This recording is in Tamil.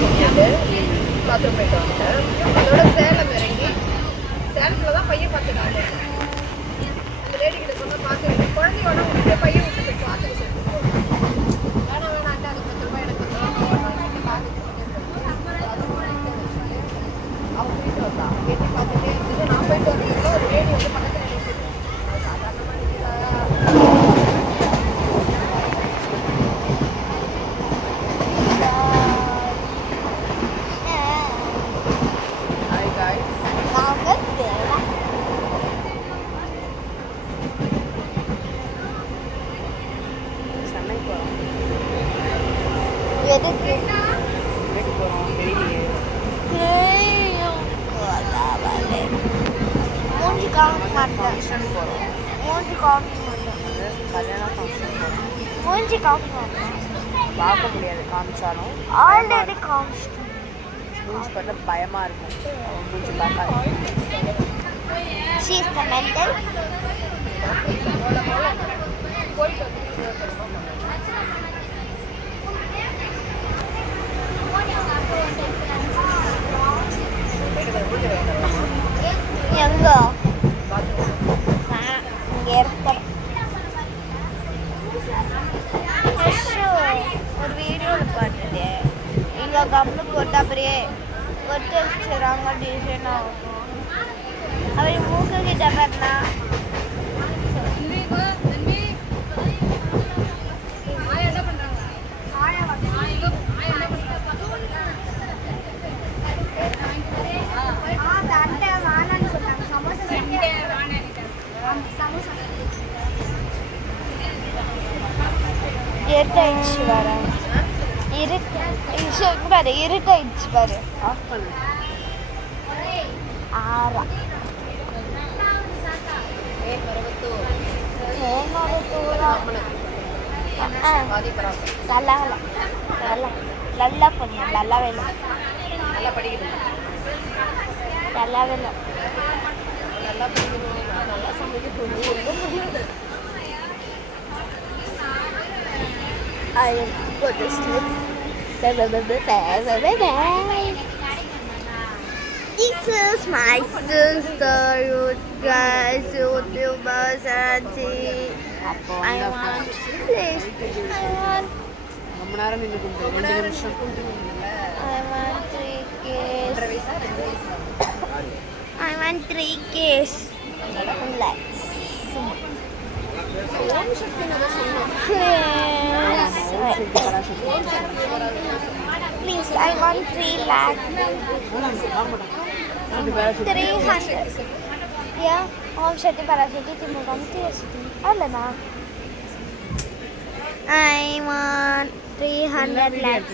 கூட்டிட்டு பாத்ரூம் போயிட்டு வந்துட்டேன். அதோட சேலம் இறங்கி சேலத்தில் தான் பையன் பார்த்துட்டாங்க. அந்த லேடி கிட்ட சொன்ன பார்த்து குழந்தையோட விட்டுட்டு பையன் விட்டுட்டு பார்த்துட்டு சொல்லிட்டு வேணாம் வேணான்ட்டு அது 10 ரூபாய் எனக்கு அவன் போயிட்டு வந்தான். எட்டி பார்த்துட்டே இருந்துட்டு நான் போயிட்டு வந்தீங்கன்னா ஒரு லேடி வந்து பக்கத்தில் நினைச்சிட்டு சாதாரணமாக ஃபங்க்ஷன் போகிறோம். கல்யாண ஃபங்க்ஷன் போகிறோம். பார்க்க முடியாது காமிச்சாலும். ஆல்ரெடி காமிச்சிட்டேன். மூஞ்சி பார்த்தா பயமாக இருக்கும். அவன் மூஞ்சி பார்க்காது. She is the mental. எங்க இங்கே இருக்க ஒரு வீடியோவில் பார்த்துட்டேன். இங்கே கம்மு போட்டு அப்படியே கொத்து வச்சுறாங்க. டிசைன் ஆகும். அவர் மூக்கு கிட்ட பண்ணா இருட்டாயிடுச்சு பாரு. இருட்டாயிடுச்சு பாரு. ஆஃப் பண்ணு. ஆறா நல்லா பண்ணு. நல்லா வேணும். நல்லா படிக்கணும். நல்லா வேணும். நல்லா படிக்கணும். நல்லா சமைக்கணும். I am going to sleep. This is my sister, you guys, YouTubers, auntie. I want this. ரொம்ப நேரம் நின்று கொடுத்தேன். 2 நிமிஷம். I want 3 kiss. I want 3 kiss. Let's. Please, I want 3 lakh. 300. Yeah, Om Shakti Parashakti Timugam Tirshati. Alana. I want 300 lakhs.